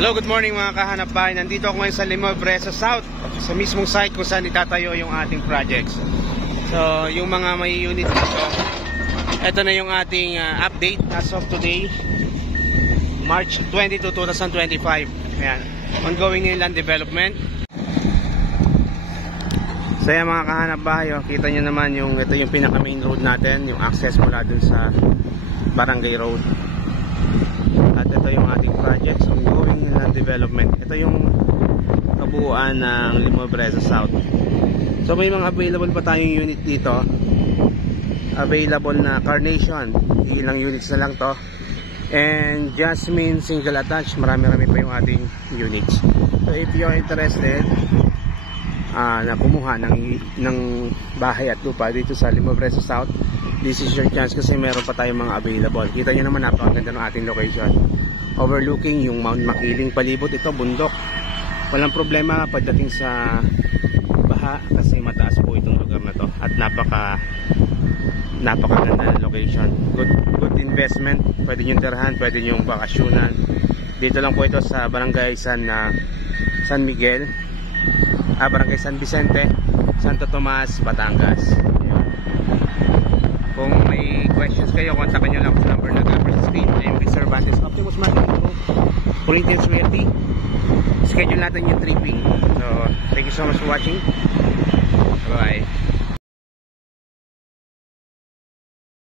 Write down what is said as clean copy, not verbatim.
Hello, good morning mga kahanap bahay. Nandito ako ngayon sa Limobre sa South, sa mismong site kung saan itatayo yung ating projects. So, yung mga may unit dito, ito na yung ating update as of today, March 22, 2025. Ayan, ongoing na yung land development. So yan mga kahanap bahay, kita nyo naman yung, ito yung pinaka main road natin, yung access mula dun sa Barangay Road. At ito yung ating projects ongoing land development. Ito yung kabuuan ng Limobre sa South. So may mga available pa tayong unit dito. Available na Carnation, ilang units na lang to. And Jasmine single attached, marami-rami pa yung ating units. So if you are interested na kumuha ng bahay at lupa dito sa Limobre sa South, this is your chance kasi meron pa tayong mga available. Kita nyo naman, napakaganda ng ating location, overlooking yung Mount Makiling. Palibot ito, bundok, walang problema pagdating sa baha kasi mataas po itong lugar na to at napakaganda ng location. Good investment, pwede nyo tirahan, pwede nyo bakasyonan. Dito lang po ito sa Barangay San Miguel, Barangay San Vicente, Santo Tomas, Batangas. Kung may questions kayo, kontakin nyo lang sa number na cover sa screen. I'm Rick Cervantes, Optimus Marketing Group, Corinthians Realty. Schedule natin yung tripping. So, thank you so much for watching. Bye.